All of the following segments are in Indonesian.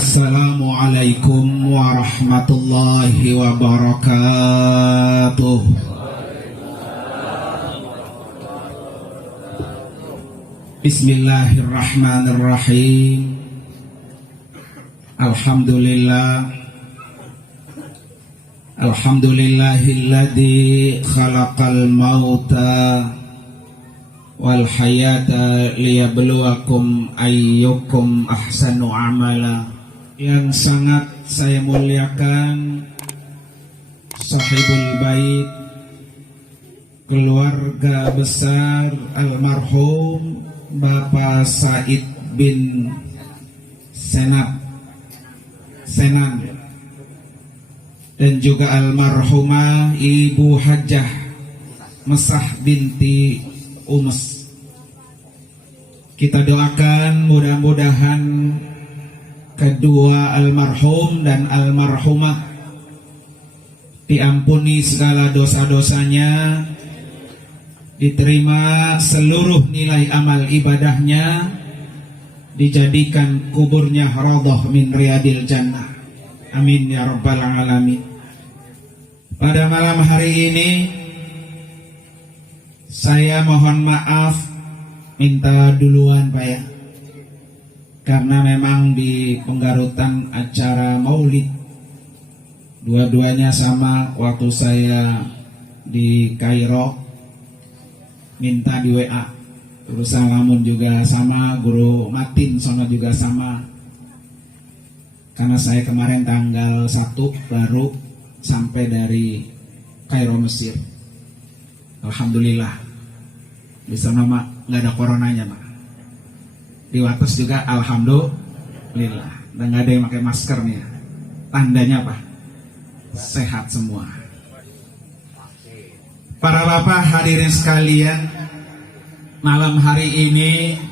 Assalamualaikum warahmatullahi wabarakatuh. Bismillahirrahmanirrahim. Alhamdulillahilladzi khalaqal mauta wal hayata liyabluwakum ayyukum ahsanu amala. Yang sangat saya muliakan sahibul bait, keluarga besar almarhum Bapak Said bin Senan, dan juga almarhumah Ibu Hajah Mesah binti Umes. Kita doakan mudah-mudahan kedua almarhum dan almarhumah diampuni segala dosa-dosanya, diterima seluruh nilai amal ibadahnya, dijadikan kuburnya radhah min riyadil jannah. Amin ya rabbal alamin. Pada malam hari ini saya mohon maaf, minta duluan Pak ya, karena memang di penggarutan acara maulid dua-duanya sama. Waktu saya di Kairo minta di WA, Guru Salamun juga sama, Guru Matin sama juga sama, karena saya kemarin tanggal 1 baru sampai dari Kairo Mesir. Alhamdulillah bisa nama nggak ada coronanya Mak. Di Wates juga alhamdulillah, dan nggak ada yang pakai masker nih ya. Tandanya apa? Sehat semua. Para bapak hadirin sekalian, malam hari ini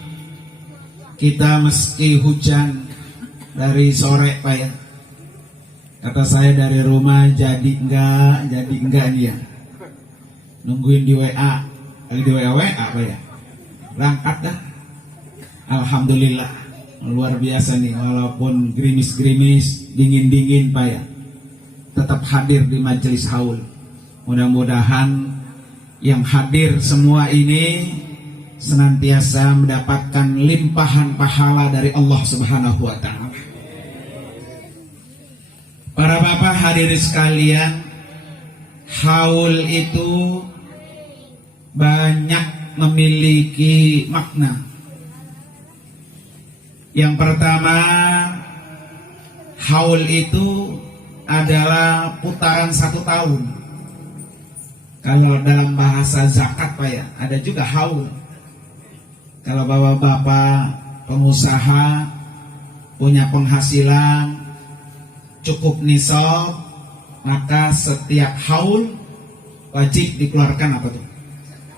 kita meski hujan dari sore Pak ya. Kata saya dari rumah jadi enggak nih ya. Nungguin di WA, di WA Pak ya. Berangkat dah. Alhamdulillah, luar biasa nih, walaupun gerimis-gerimis, dingin-dingin Pak ya, tetap hadir di majelis haul. Mudah-mudahan yang hadir semua ini senantiasa mendapatkan limpahan pahala dari Allah Subhanahu wa Ta'ala. Para bapak hadirin sekalian, haul itu banyak memiliki makna. Yang pertama, haul itu adalah putaran 1 tahun. Kalau dalam bahasa zakat Pak ya, ada juga haul. Kalau bapak-bapak pengusaha punya penghasilan cukup nisab, maka setiap haul wajib dikeluarkan apa tuh?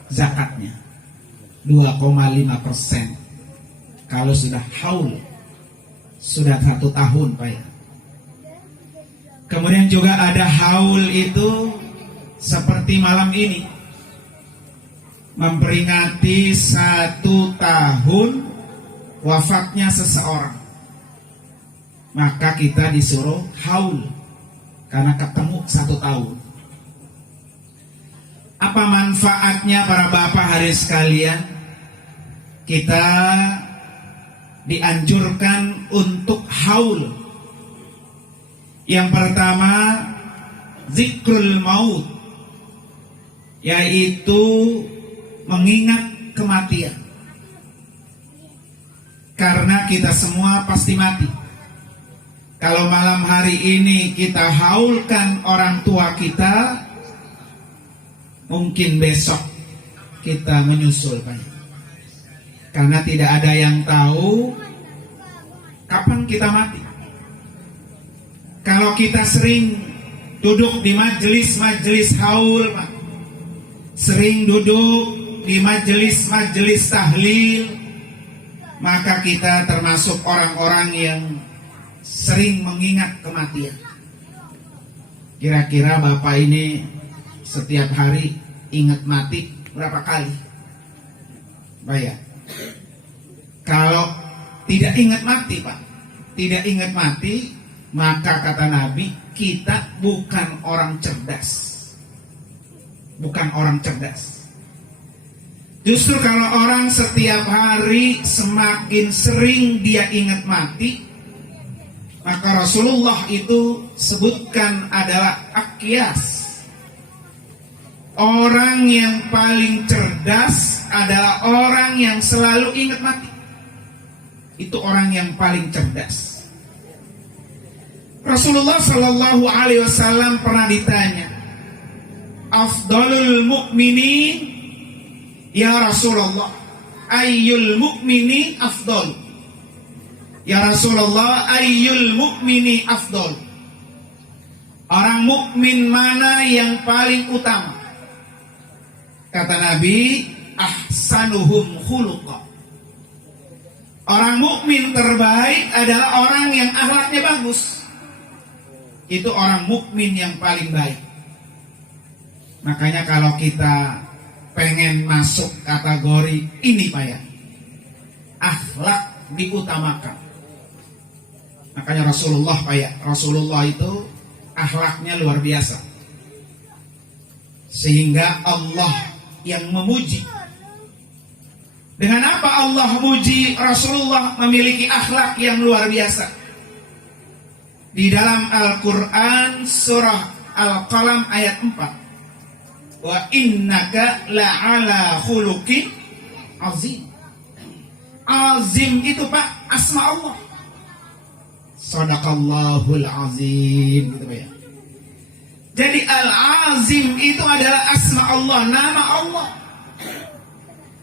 Zakatnya 2,5%. Kalau sudah haul, sudah 1 tahun Pak ya. Kemudian juga ada haul itu seperti malam ini, memperingati 1 tahun wafatnya seseorang. Maka kita disuruh haul karena ketemu 1 tahun. Apa manfaatnya para bapak hari sekalian? Kita dianjurkan untuk haul. Yang pertama, zikrul maut, yaitu mengingat kematian. Karena kita semua pasti mati. Kalau malam hari ini kita haulkan orang tua kita, mungkin besok kita menyusul Pak. Karena tidak ada yang tahu kapan kita mati. Kalau kita sering duduk di majelis-majelis haul, sering duduk di majelis-majelis tahlil, maka kita termasuk orang-orang yang sering mengingat kematian. Kira-kira Bapak ini setiap hari ingat mati berapa kali? Baik. Kalau tidak ingat mati Pak, tidak ingat mati, maka kata Nabi, kita bukan orang cerdas. Bukan orang cerdas. Justru kalau orang setiap hari semakin sering dia ingat mati, maka Rasulullah itu sebutkan adalah akyas. Orang yang paling cerdas adalah orang yang selalu ingat mati. Itu orang yang paling cerdas. Rasulullah Shallallahu Alaihi Wasallam pernah ditanya, Afdalul mu'minin ya Rasulullah, ayyul mu'mini afdal. Ya Rasulullah, ayyul mu'mini afdal. Orang mukmin mana yang paling utama? Kata Nabi, ahsanuhum khuluqa. Orang mukmin terbaik adalah orang yang akhlaknya bagus. Itu orang mukmin yang paling baik. Makanya kalau kita pengen masuk kategori ini Pak ya, akhlak diutamakan. Makanya Rasulullah Pak ya, Rasulullah itu akhlaknya luar biasa. Sehingga Allah yang memuji. Dengan apa Allah memuji Rasulullah memiliki akhlak yang luar biasa? Di dalam Al-Quran surah Al-Qalam ayat 4. Wa innaka la'ala khuluqin azim. Azim itu Pak asma Allah. Shadaqallahul azim gitu Pak ya. Jadi al-azim itu adalah asma Allah, nama Allah.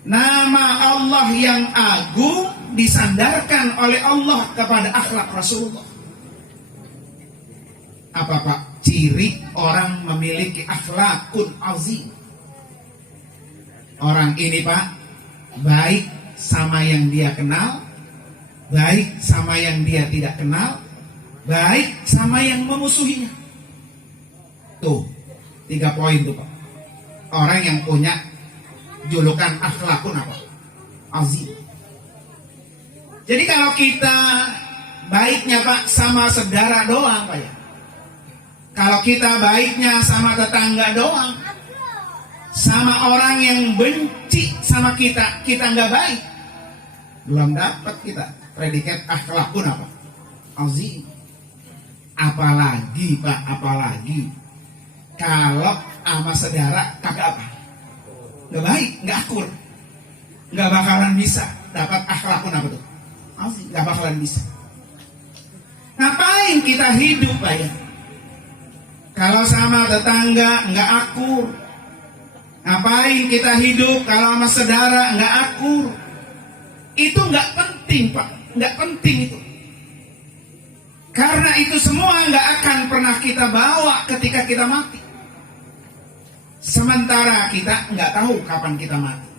Nama Allah yang agung disandarkan oleh Allah kepada akhlak Rasulullah. Apa Pak? Ciri orang memiliki akhlakun azim. Orang ini Pak, baik sama yang dia kenal, baik sama yang dia tidak kenal, baik sama yang memusuhinya. Tuh, 3 poin tuh Pak. Orang yang punya julukan akhlakun apa? Azim. Jadi kalau kita baiknya Pak sama saudara doang Pak ya. Kalau kita baiknya sama tetangga doang, sama orang yang benci sama kita, kita nggak baik, belum dapat kita predikat akhlakun apa? Azim. Apalagi Pak, apalagi kalau sama saudara kagak apa? Nggak baik, nggak akur, nggak bakalan bisa dapat akhlakun apa tuh? Azim, nggak bakalan bisa. Ngapain kita hidup Pak ya? Kalau sama tetangga nggak akur, ngapain kita hidup kalau sama saudara nggak akur? Itu nggak penting Pak, nggak penting itu. Karena itu semua nggak akan pernah kita bawa ketika kita mati. Sementara kita nggak tahu kapan kita mati.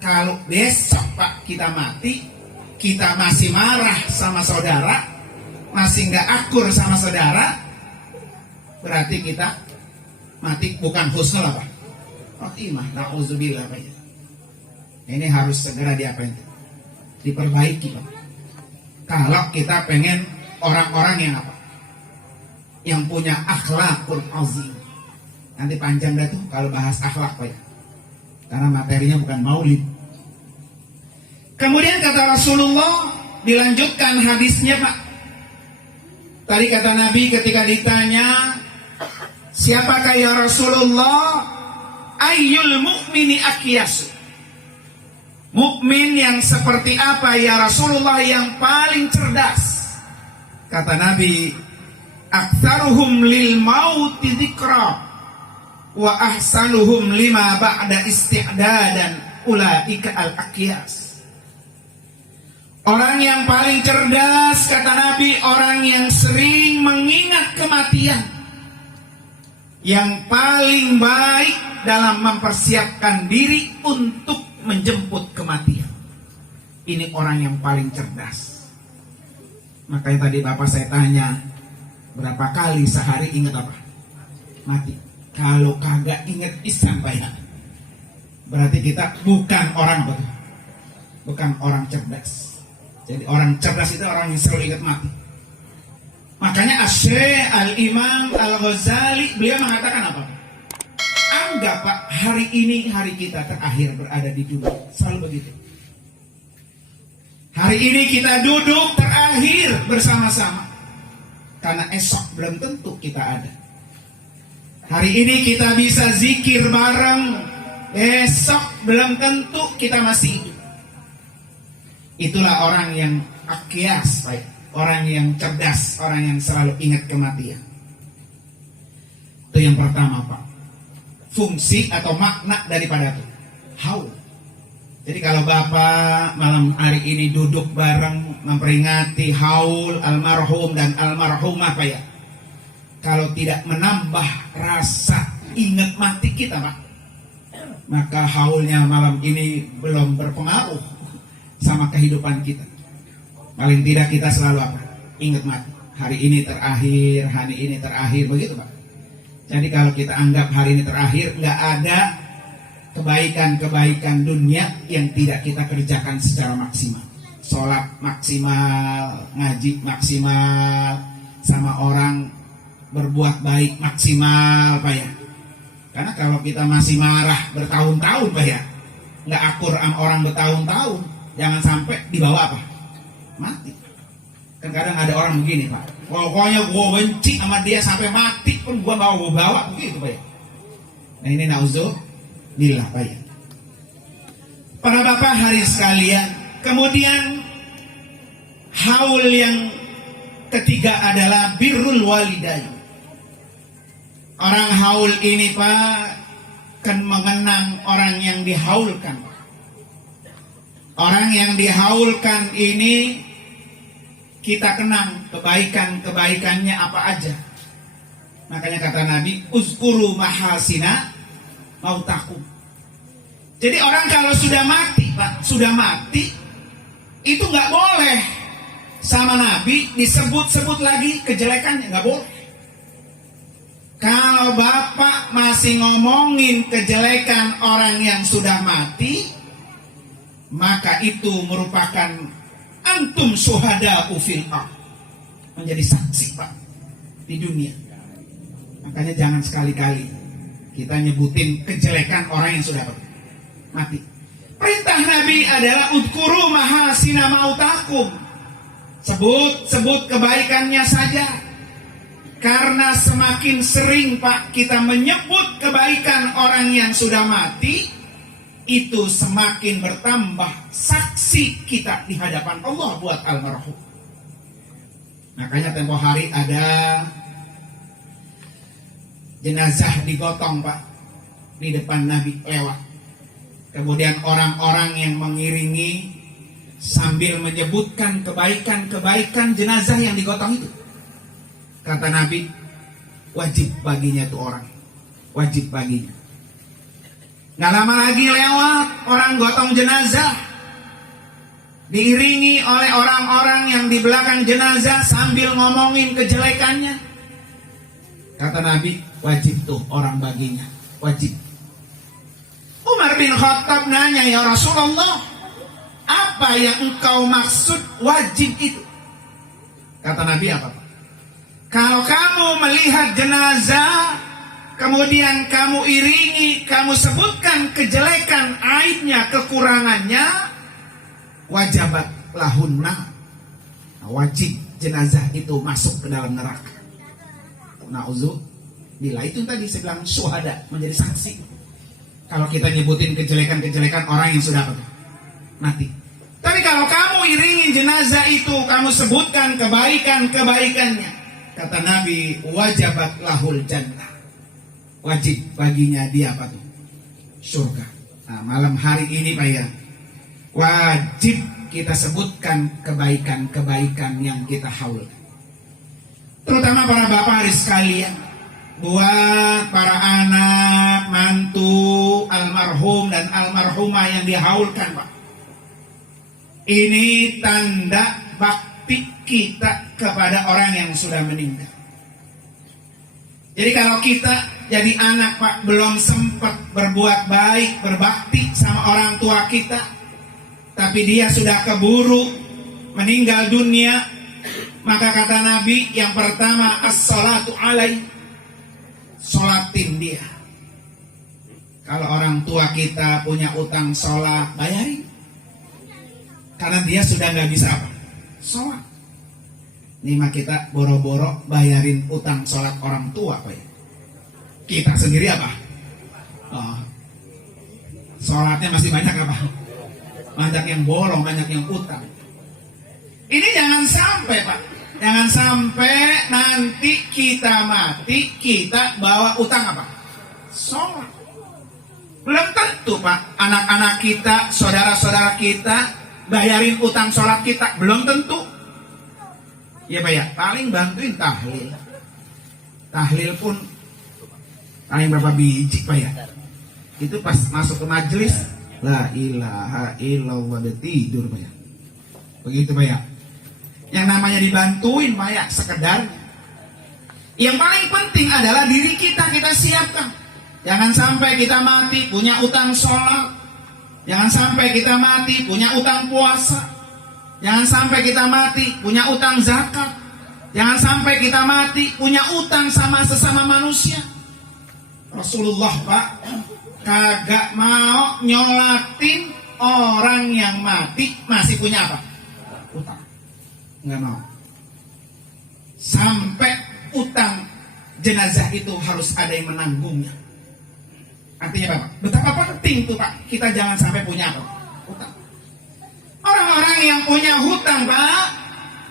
Kalau besok Pak kita mati, kita masih marah sama saudara, masih nggak akur sama saudara, berarti kita mati bukan husnul apa? Khotimah, na'udzubillah Pak. Ini harus segera diapain? Diperbaiki Pak. Kalau kita pengen orang-orang yang apa? Yang punya akhlakul azim. Nanti panjang dah tuh kalau bahas akhlak Pak ya. Karena materinya bukan maulid. Kemudian kata Rasulullah, dilanjutkan hadisnya Pak. Tadi kata Nabi ketika ditanya, siapakah ya Rasulullah? Ayyul mu'mini akyas. Mukmin yang seperti apa ya Rasulullah yang paling cerdas? Kata Nabi, aktsaruhum lil mauti dzikra wa ahsanuhum lima ba'da isti'dadan ulaika al akyas. Orang yang paling cerdas kata Nabi, orang yang sering mengingat kematian. Yang paling baik dalam mempersiapkan diri untuk menjemput kematian. Ini orang yang paling cerdas. Makanya tadi Bapak saya tanya, berapa kali sehari ingat apa? Mati. Kalau kagak ingat sampai berarti kita bukan orang betul. Bukan orang cerdas. Jadi orang cerdas itu orang yang selalu ingat mati. Asy-Syaikh Al-Imam Al-Ghazali, beliau mengatakan apa? Anggap Pak, hari ini hari kita terakhir berada di dunia. Selalu begitu. Hari ini kita duduk terakhir bersama-sama. Karena esok belum tentu kita ada. Hari ini kita bisa zikir bareng, esok belum tentu kita masih hidup. Itulah orang yang akyas, baik. Orang yang cerdas, orang yang selalu ingat kematian. Itu yang pertama Pak. Fungsi atau makna daripada itu. Haul. Jadi kalau Bapak malam hari ini duduk bareng memperingati haul almarhum dan almarhumah Pak ya. Kalau tidak menambah rasa ingat mati kita Pak, maka haulnya malam ini belum berpengaruh sama kehidupan kita. Paling tidak kita selalu apa? Ingat mati. Hari ini terakhir, begitu Pak. Jadi kalau kita anggap hari ini terakhir, nggak ada kebaikan-kebaikan dunia yang tidak kita kerjakan secara maksimal. Sholat maksimal, ngaji maksimal, sama orang berbuat baik maksimal Pak ya. Karena kalau kita masih marah bertahun-tahun Pak ya, nggak akur sama orang bertahun-tahun, jangan sampai dibawa apa? Mati. Kan kadang ada orang begini Pak, pokoknya gue benci sama dia sampai mati pun gue bawa begitu Pak ya. Nah ini nauzubillah Pak ya. Para bapak hari sekalian, kemudian haul yang ketiga adalah birrul walidain. Orang haul ini Pak kan mengenang orang yang dihaulkan. Orang yang dihaulkan ini kita kenang kebaikannya apa aja. Makanya kata Nabi, uzkuru mahasina mautakum. Jadi orang kalau sudah mati Pak, sudah mati, itu nggak boleh sama Nabi disebut-sebut lagi kejelekannya, nggak boleh. Kalau Bapak masih ngomongin kejelekan orang yang sudah mati, maka itu merupakan antum syuhada fil ardh, menjadi saksi Pak di dunia. Makanya jangan sekali-kali kita nyebutin kejelekan orang yang sudah mati. Perintah Nabi adalah udkuru mahasina mautakum. Sebut kebaikannya saja. Karena semakin sering Pak kita menyebut kebaikan orang yang sudah mati, itu semakin bertambah saksi kita di hadapan Allah buat almarhum. Makanya tempo hari ada jenazah digotong Pak di depan Nabi lewat. Kemudian orang-orang yang mengiringi sambil menyebutkan kebaikan jenazah yang digotong itu. Kata Nabi, wajib baginya tuh orang, wajib baginya. Nggak lama lagi lewat orang gotong jenazah, diiringi oleh orang-orang yang di belakang jenazah sambil ngomongin kejelekannya. Kata Nabi, wajib tuh orang baginya, wajib. Umar bin Khattab nanya, ya Rasulullah, apa yang engkau maksud wajib itu? Kata Nabi apa? Kalau kamu melihat jenazah, kemudian kamu iringi, kamu sebutkan kejelekan, aibnya, kekurangannya, wajabat lahunna. Wajib jenazah itu masuk ke dalam neraka. Na'udzubillah, itu tadi saya bilang syuhada, menjadi saksi. Kalau kita nyebutin kejelekan orang yang sudah mati. Tapi kalau kamu iringi jenazah itu, kamu sebutkan kebaikannya, kata Nabi, wajabat lahul jannah. Wajib baginya dia apa tuh? Surga. Nah, malam hari ini Pak ya, wajib kita sebutkan kebaikan yang kita haulkan. Terutama para bapak hari sekalian, buat para anak, mantu, almarhum dan almarhumah yang dihaulkan Pak. Ini tanda bakti kita kepada orang yang sudah meninggal. Jadi kalau kita jadi anak Pak, belum sempat berbuat baik, berbakti sama orang tua kita, tapi dia sudah keburu meninggal dunia, Maka kata Nabi, yang pertama as-salatu alaihi, sholatin dia. Kalau orang tua kita punya utang sholat, bayarin. Karena dia sudah nggak bisa apa? Sholat. Ini mah kita boro-boro bayarin utang sholat orang tua, Pak. Kita sendiri apa? Oh, sholatnya masih banyak apa? Banyak yang bolong, banyak yang utang. Ini jangan sampai, Pak. Jangan sampai nanti kita mati, kita bawa utang apa? Sholat. Belum tentu, Pak. Anak-anak kita, saudara-saudara kita bayarin utang sholat kita. Belum tentu. Ya Pak ya, paling bantuin tahlil. Tahlil pun paling berapa biji Pak ya. Itu pas masuk ke majelis, la ilaha illallah, udah tidur Pak ya. Begitu Pak ya. Yang namanya dibantuin Pak ya, sekedar. Yang paling penting adalah diri kita siapkan. Jangan sampai kita mati punya utang sholat. Jangan sampai kita mati punya utang puasa. Jangan sampai kita mati punya utang zakat. Jangan sampai kita mati punya utang sama sesama manusia. Rasulullah Pak kagak mau nyolatin orang yang mati masih punya apa? Utang. Nggak mau. Sampai utang jenazah itu harus ada yang menanggungnya. Artinya Bapak, betapa penting tuh Pak, kita jangan sampai punya apa? Utang. Orang-orang yang punya hutang Pak,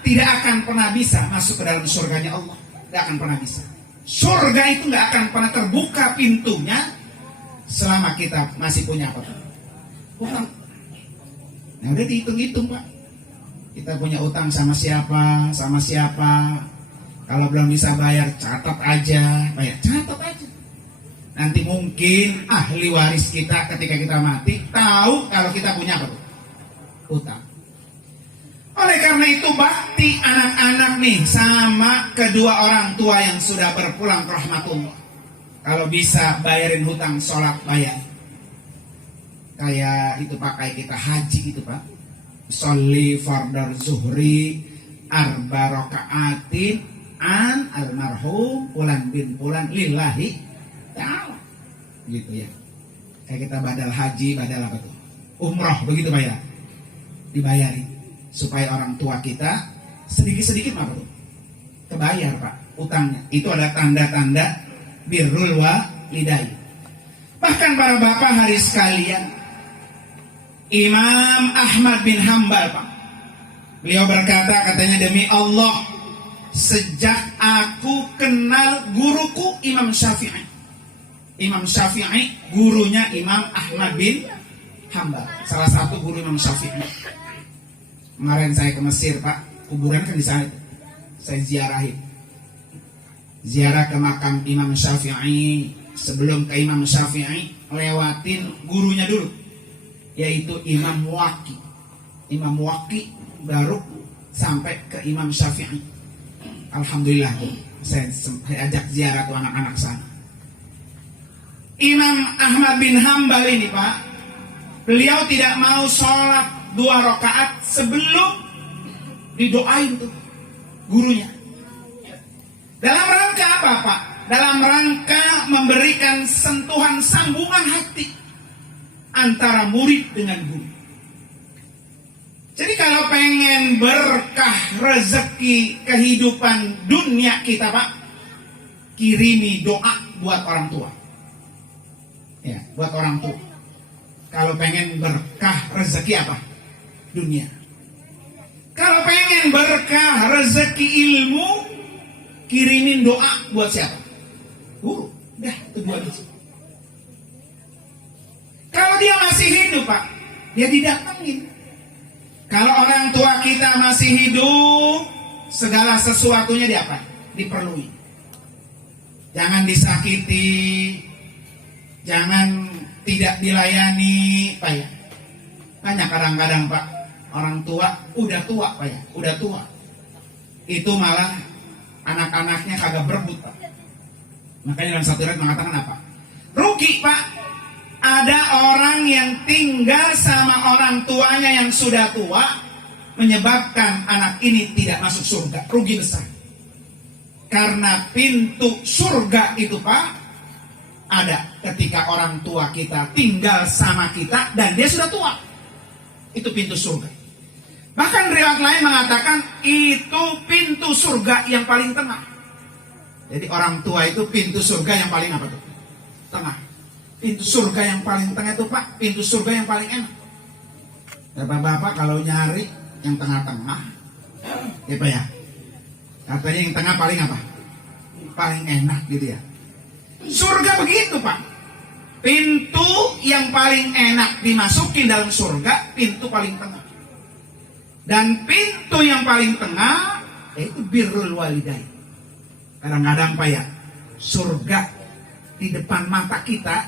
tidak akan pernah bisa masuk ke dalam surganya Allah. Tidak akan pernah bisa. Surga itu nggak akan pernah terbuka pintunya selama kita masih punya apa? Hutang. Nah udah dihitung-hitung Pak. Kita punya utang sama siapa? Kalau belum bisa bayar, catat aja. Bayar, catat aja. Nanti mungkin ahli waris kita ketika kita mati tahu kalau kita punya apa? Utang. Oleh karena itu bakti anak-anak nih sama kedua orang tua yang sudah berpulang ke rahmatullah. Kalau bisa bayarin hutang sholat, bayar. Kayak itu Pak, kayak kita haji gitu Pak. Sholli fardar zuhri arba raka'atin an almarhum Fulan bin Fulan lillahi ta'ala. Gitu ya. Kayak kita badal haji, badal apa tuh? Umroh, begitu Pak ya. Dibayarin supaya orang tua kita sedikit-sedikit apa tuh? Kebayar Pak utangnya. Itu adalah tanda-tanda birrul walidain. Bahkan para bapak hari sekalian, Imam Ahmad bin Hambal Pak, beliau berkata, katanya, demi Allah, sejak aku kenal guruku Imam Syafi'i. Imam Syafi'i gurunya Imam Ahmad bin Hambal, salah satu guru Imam Syafi'i. Kemarin saya ke Mesir Pak, kuburan kan di sana. Saya ziarahin. Ziarah ke makam Imam Syafi'i. Sebelum ke Imam Syafi'i, lewatin gurunya dulu, yaitu Imam Muwaqi. Imam Muwaqi baru sampai ke Imam Syafi'i. Alhamdulillah saya ajak ziarah tuh anak-anak sana. Imam Ahmad bin Hambal ini Pak, beliau tidak mau sholat 2 rakaat sebelum didoain tuh gurunya. Dalam rangka apa Pak? Dalam rangka memberikan sentuhan sambungan hati antara murid dengan guru. Jadi kalau pengen berkah rezeki kehidupan dunia kita Pak, kirimi doa buat orang tua. Ya, buat orang tua. Kalau pengen berkah rezeki apa? Dunia. Kalau pengen berkah rezeki ilmu, kirimin doa buat siapa? Guru. Dah, itu 2 biji. Kalau dia masih hidup Pak, dia didatengin. Kalau orang tua kita masih hidup, segala sesuatunya dia apa? Diperluin. Jangan disakiti, jangan tidak dilayani Pak ya. Banyak kadang-kadang Pak, orang tua udah tua Pak ya, udah tua. Itu malah anak-anaknya kagak berebut Pak. Makanya dalam satu riwayat mengatakan apa? Rugi Pak, ada orang yang tinggal sama orang tuanya yang sudah tua, menyebabkan anak ini tidak masuk surga? Rugi besar. Karena pintu surga itu Pak ada ketika orang tua kita tinggal sama kita dan dia sudah tua. Itu pintu surga. Bahkan riwayat lain mengatakan itu pintu surga yang paling tengah. Jadi orang tua itu pintu surga yang paling apa tuh? Tengah. Pintu surga yang paling tengah itu Pak, pintu surga yang paling enak. Bapak-bapak kalau nyari yang tengah-tengah, ya Pak ya. Katanya yang tengah paling apa? Paling enak gitu ya. Surga begitu Pak. Pintu yang paling enak dimasukin dalam surga, pintu paling tengah. Dan pintu yang paling tengah yaitu birrul walidain. Kadang-kadang Pak ya, surga di depan mata kita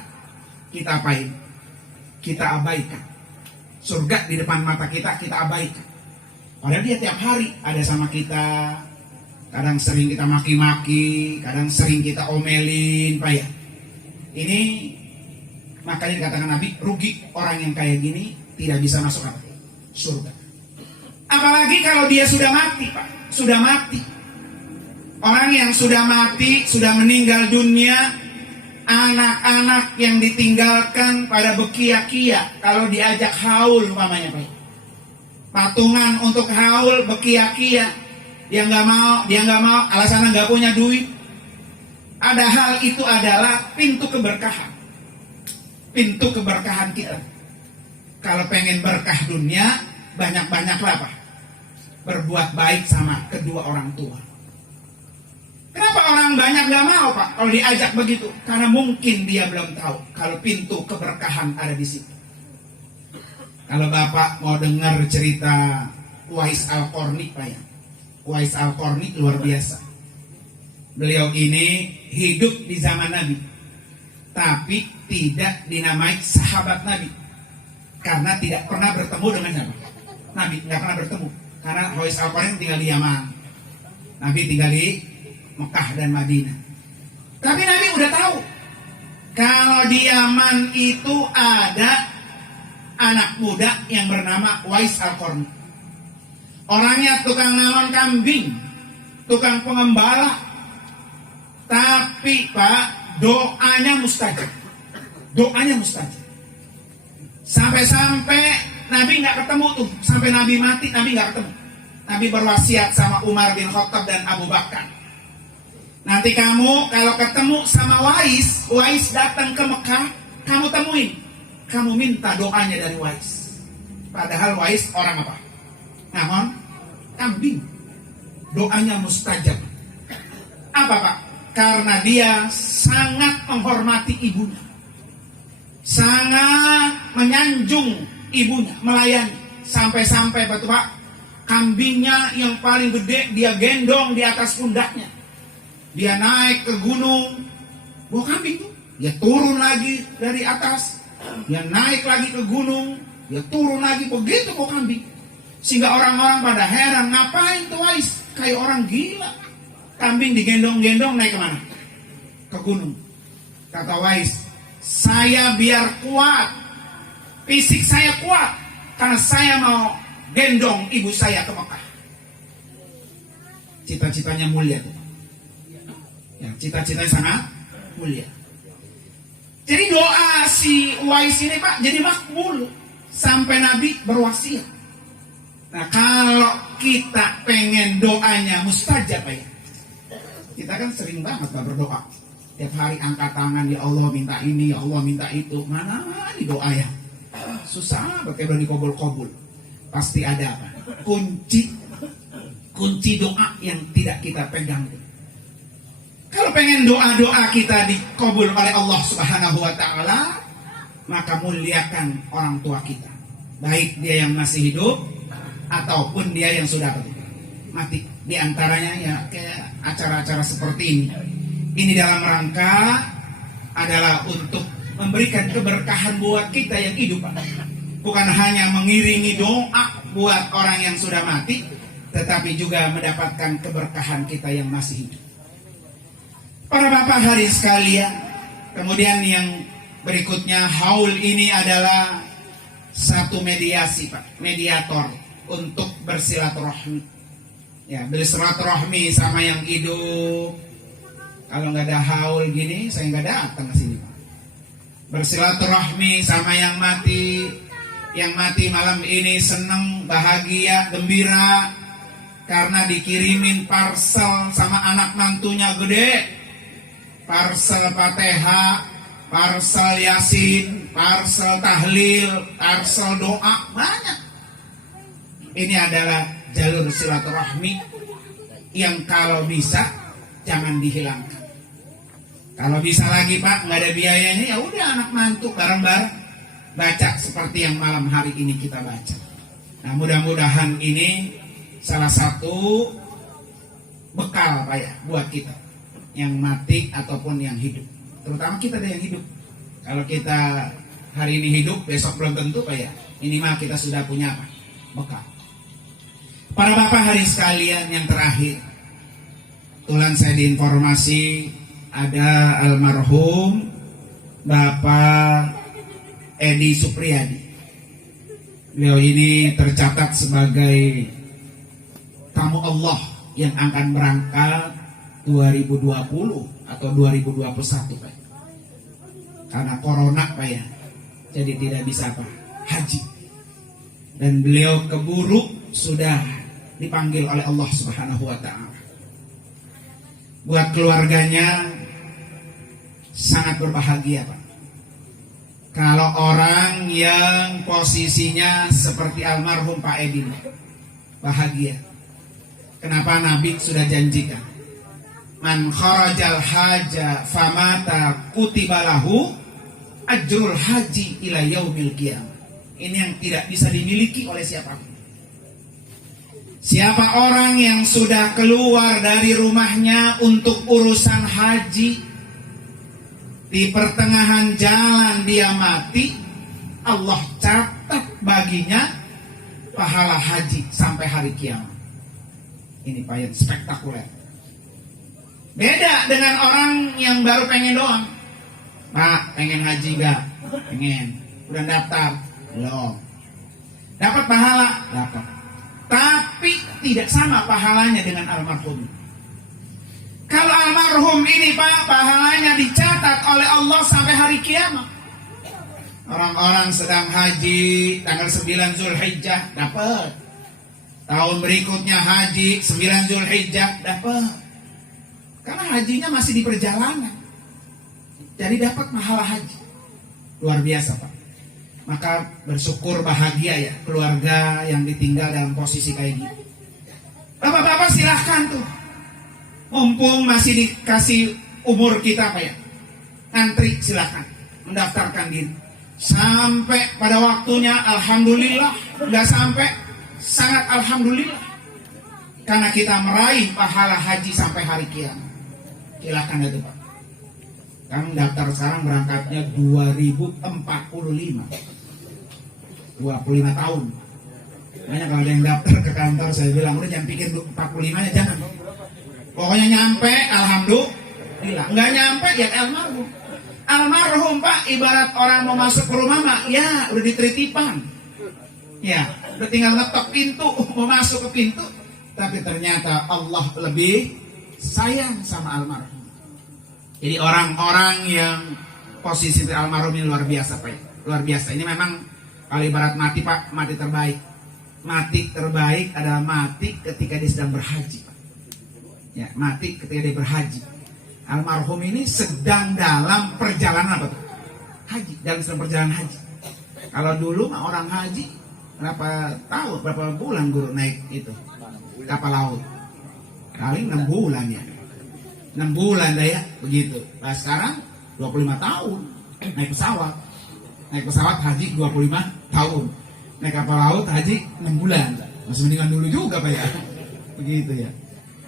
apain? Kita abaikan. Surga di depan mata kita abaikan. Padahal dia tiap hari ada sama kita. Kadang sering kita maki-maki, kadang sering kita omelin Pak ya. Ini makanya dikatakan Nabi, rugi orang yang kayak gini tidak bisa masuk apa? Surga. Apalagi kalau dia sudah mati Pak, sudah mati. Orang yang sudah mati, sudah meninggal dunia, anak-anak yang ditinggalkan pada bekia-kia kalau diajak haul umpamanya Pak. Patungan untuk haul bekia-kia, dia nggak mau, alasannya nggak punya duit. Padahal itu adalah pintu keberkahan. Pintu keberkahan kita. Kalau pengen berkah dunia, banyak-banyaklah Pak berbuat baik sama kedua orang tua. Kenapa orang banyak gak mau Pak kalau diajak begitu? Karena mungkin dia belum tahu kalau pintu keberkahan ada di situ. Kalau Bapak mau dengar cerita Uwais Al-Qarni Pak ya, Uwais Al-Qarni luar biasa. Beliau ini hidup di zaman Nabi, tapi tidak dinamai sahabat Nabi karena tidak pernah bertemu dengan Nabi, nggak pernah bertemu. Karena Uwais Al-Qarni tinggal di Yaman, Nabi tinggal di Mekah dan Madinah. Tapi Nabi udah tahu kalau di Yaman itu ada anak muda yang bernama Uwais Al-Qarni. Orangnya tukang ngamon kambing, tukang pengembala. Tapi Pak, doanya mustajab. Doanya mustajab. Sampai-sampai Nabi nggak ketemu tuh, sampai Nabi mati Nabi nggak ketemu. Nabi berwasiat sama Umar bin Khattab dan Abu Bakar. Nanti kamu kalau ketemu sama Uwais datang ke Mekah, kamu temuin, kamu minta doanya dari Uwais. Padahal Uwais orang apa? Ngamon kambing. Doanya mustajab. Apa Pak? Karena dia sangat menghormati ibunya, sangat menyanjung ibunya, melayani. Sampai-sampai Pak, kambingnya yang paling gede dia gendong di atas pundaknya. Dia naik ke gunung, bawa kambing tuh. Dia turun lagi dari atas, dia naik lagi ke gunung, dia turun lagi, begitu bawa kambing. Sehingga orang-orang pada heran, ngapain tuh Uwais? Kayak orang gila. Kambing digendong-gendong naik kemana? Ke gunung. Kata Uwais, saya biar kuat, fisik saya kuat, karena saya mau gendong ibu saya ke Mekah. Cita-citanya mulia tuh. Ya, cita-citanya sangat mulia. Jadi doa si Uwais ini Pak jadi makbul sampai Nabi berwasiat. Nah kalau kita pengen doanya mustajab Pak ya, kita kan sering banget Pak berdoa. Tiap hari angkat tangan, ya Allah minta ini, ya Allah minta itu. Mana nih doa ya? Susah, berkebun dikobul-kobul. Pasti ada apa? Kunci doa yang tidak kita pegang. Kalau pengen doa-doa kita dikabul oleh Allah Subhanahu wa Ta'ala, maka muliakan orang tua kita, baik dia yang masih hidup ataupun dia yang sudah mati. Di antaranya ya kayak acara-acara seperti ini. Ini dalam rangka adalah untuk memberikan keberkahan buat kita yang hidup, bukan hanya mengiringi doa buat orang yang sudah mati, tetapi juga mendapatkan keberkahan kita yang masih hidup. Para bapak hari sekalian, kemudian yang berikutnya, haul ini adalah satu mediasi Pak, mediator untuk bersilaturahmi. Ya, bersilaturahmi sama yang hidup. Kalau nggak ada haul gini, saya nggak datang ke sini, Pak. Bersilaturahmi sama yang mati. Yang mati malam ini seneng, bahagia, gembira karena dikirimin parcel sama anak mantunya gede. Parcel Fatihah, parcel Yasin, parcel tahlil, parcel doa, banyak. Ini adalah jalur silaturahmi yang kalau bisa jangan dihilangkan. Kalau bisa lagi, Pak, nggak ada biayanya, ya udah anak mantu bareng-bareng baca seperti yang malam hari ini kita baca. Nah, mudah-mudahan ini salah satu bekal, Pak, ya, buat kita yang mati ataupun yang hidup. Terutama kita yang hidup. Kalau kita hari ini hidup, besok belum tentu, Pak, ya. Minimal kita sudah punya apa? Bekal. Para bapak hari sekalian, yang terakhir, kebetulan saya diinformasi ada almarhum Bapak Edi Supriyadi. Beliau ini tercatat sebagai tamu Allah yang akan berangkat 2020 atau 2021, Pak. Karena corona, Pak, ya. Jadi tidak bisa, Pak, haji. Dan beliau keburu sudah dipanggil oleh Allah Subhanahu wa taala. Buat keluarganya sangat berbahagia, Pak. Kalau orang yang posisinya seperti almarhum Pak Edi, bahagia. Kenapa? Nabi sudah janjikan, man kharajal haja famata kutibalahu ajrul haji ila yaumil qiyamah. Ini yang tidak bisa dimiliki oleh siapapun. Siapa orang yang sudah keluar dari rumahnya untuk urusan haji, di pertengahan jalan dia mati, Allah catat baginya pahala haji sampai hari kiamat. Ini Pak, yang spektakuler. Beda dengan orang yang baru pengen doang. Pak, pengen haji gak? Pengen. Udah daftar? Belum. Dapat pahala? Dapat. Tapi tidak sama pahalanya dengan almarhum. Kalau almarhum ini, Pak, pahalanya dicatat oleh Allah sampai hari kiamat. Orang-orang sedang haji tanggal 9 Zulhijjah dapat. Tahun berikutnya haji 9 Zulhijjah dapat. Karena hajinya masih di perjalanan. Jadi dapat pahala haji. Luar biasa, Pak. Maka bersyukur, bahagia ya keluarga yang ditinggal dalam posisi kayak gini. Bapak-bapak silahkan tuh. Mumpung masih dikasih umur kita, Pak, ya. Antri silahkan. Mendaftarkan diri. Sampai pada waktunya, alhamdulillah. Udah sampai, sangat alhamdulillah. Karena kita meraih pahala haji sampai hari kiamat. Silahkan itu, Pak. Kamu daftar sekarang berangkatnya 2045. 25 tahun. Makanya kalau ada yang daftar ke kantor, saya bilang, udah jangan pikir 45-nya, jangan. Pokoknya nyampe, alhamdulillah. Nggak nyampe, ya almarhum. Almarhum, Pak, ibarat orang mau masuk ke rumah, Mak, ya udah diteritipan. Ya, udah tinggal ngetok pintu, mau masuk ke pintu. Tapi ternyata Allah lebih sayang sama almarhum. Jadi orang-orang yang posisi almarhum ini luar biasa, Pak. Luar biasa. Ini memang kalau ibarat mati, Pak, mati terbaik. Mati terbaik adalah mati ketika dia sedang berhaji, Pak. Ya, mati ketika dia berhaji. Almarhum ini sedang dalam perjalanan apa tuh? Haji, dalam perjalanan haji. Kalau dulu mah orang haji berapa tahun, berapa bulan guru naik itu kapal laut? Paling 6 bulan ya. 6 bulan dah ya, begitu. Nah sekarang 25 tahun naik pesawat. Naik pesawat haji 25 tahun. Naik kapal laut haji 6 bulan. Masih mendingan dulu juga, Pak, ya. Begitu ya.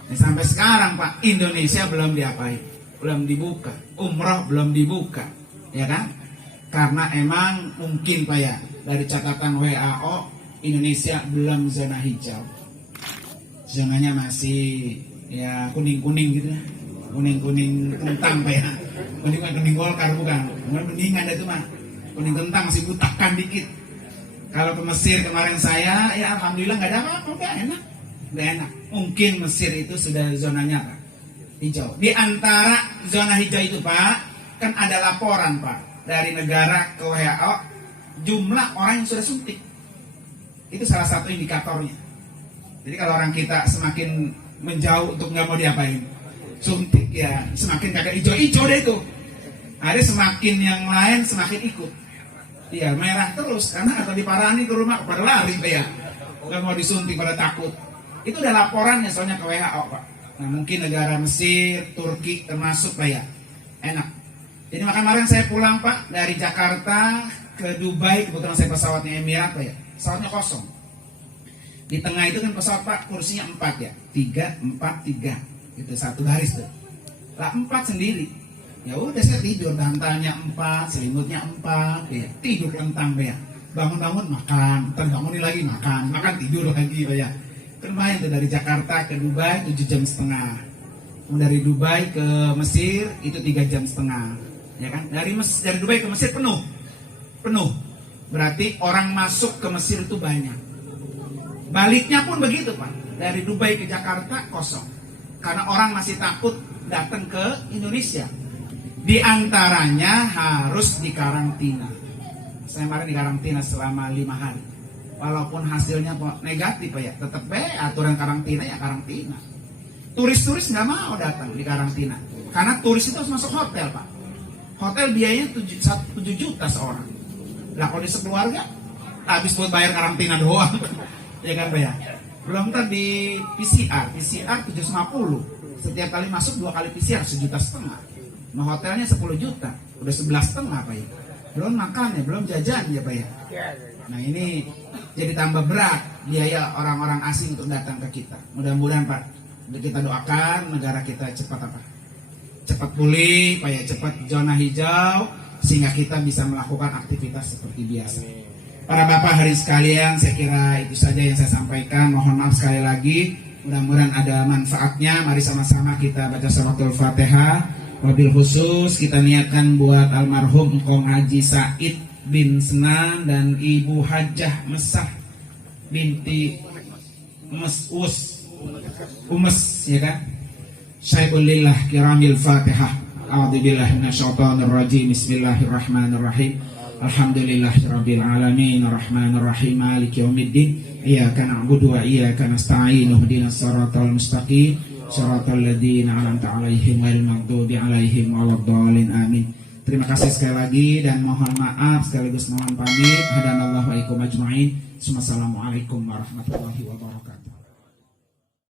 Nah, sampai sekarang, Pak, Indonesia belum diapain, belum dibuka, umroh belum dibuka, ya kan? Karena emang mungkin, Pak, ya, dari catatan WHO Indonesia belum zona hijau, zonanya masih ya kuning-kuning gitu, kuning-kuning kentang, Pak, ya, kuning Golkar bukan, mendingan itu mah, kuning kentang masih butakan dikit, Kalau ke Mesir kemarin saya, ya alhamdulillah nggak ada apa-apa, udah enak. Mungkin Mesir itu sudah zonanya Pak, hijau. Di antara zona hijau itu Pak, kan ada laporan Pak dari negara ke WHO jumlah orang yang sudah suntik. Itu salah satu indikatornya. Jadi kalau orang kita semakin menjauh untuk nggak mau diapain, suntik ya semakin kagak hijau-hijau deh itu. Ada semakin yang lain semakin ikut. Iya merah terus karena atau diparani ke rumah pada lari Pak ya, nggak mau disuntik pada takut. Itu udah laporannya soalnya ke WHO Pak. Nah mungkin negara Mesir, Turki termasuk Pak ya, enak. Jadi kemarin saya pulang Pak dari Jakarta ke Dubai, kebetulan saya pesawatnya Emirat Pak ya, pesawatnya kosong. Di tengah itu kan pesawat Pak kursinya 4 ya, 3, 4, 3, itu satu baris tuh. Lah 4 sendiri. Ya udah saya tidur, bantalnya 4, selimutnya 4, ya. Tidur lentang ya. Bangun-bangun makan, terbangunin lagi makan tidur lagi ya. Lumayan tuh dari Jakarta ke Dubai 7,5 jam. Dari Dubai ke Mesir itu 3,5 jam. Ya kan? Dari Dubai ke Mesir penuh. Berarti orang masuk ke Mesir itu banyak. Baliknya pun begitu Pak. Dari Dubai ke Jakarta kosong. Karena orang masih takut datang ke Indonesia. Di antaranya harus dikarantina. Saya kemarin dikarantina selama 5 hari. Walaupun hasilnya negatif Pak ya, tetap aturan karantina ya karantina. Turis-turis nggak mau datang di karantina. Karena turis itu harus masuk hotel Pak. Hotel biayanya 7 juta seorang. Nah kalau di sekeluarga habis buat bayar karantina doang. Ya kan Pak ya. Belum tadi PCR 750. Setiap kali masuk 2 kali PCR 1,5 juta. Nah hotelnya 10 juta, udah 11,5 Pak ya. Belum makannya, belum jajan ya Pak ya. Nah ini jadi tambah berat biaya orang-orang asing untuk datang ke kita. Mudah-mudahan Pak, kita doakan negara kita cepat pulih Pak ya, cepat zona hijau sehingga kita bisa melakukan aktivitas seperti biasa. Para bapak hari sekalian, saya kira itu saja yang saya sampaikan. Mohon maaf sekali lagi, mudah-mudahan ada manfaatnya. Mari sama-sama kita baca suratul Fatihah. Wabil khusus kita niatkan buat almarhum Kong Haji Said bin Senan dan Ibu Hajah Mesah binti Umes ya kan. Syaibulillah kiramil Fatihah. A'udzubillahi minasyaitonir rajim. Bismillahirrahmanirrahim. Alhamdulillahirabbil alamin arrahmanir rahim maliki yaumiddin. Iyyaka na'budu wa iyyaka nasta'in. Ihdinas siratal mustaqim. Shiratal ladzina an'amta 'alaihim ghairil maghdubi 'alaihim waladdallin amin. Terima kasih sekali lagi dan mohon maaf sekaligus mohon pamit. Hadanallahu wa iyyakum ajmain. Wassalamualaikum warahmatullahi wabarakatuh.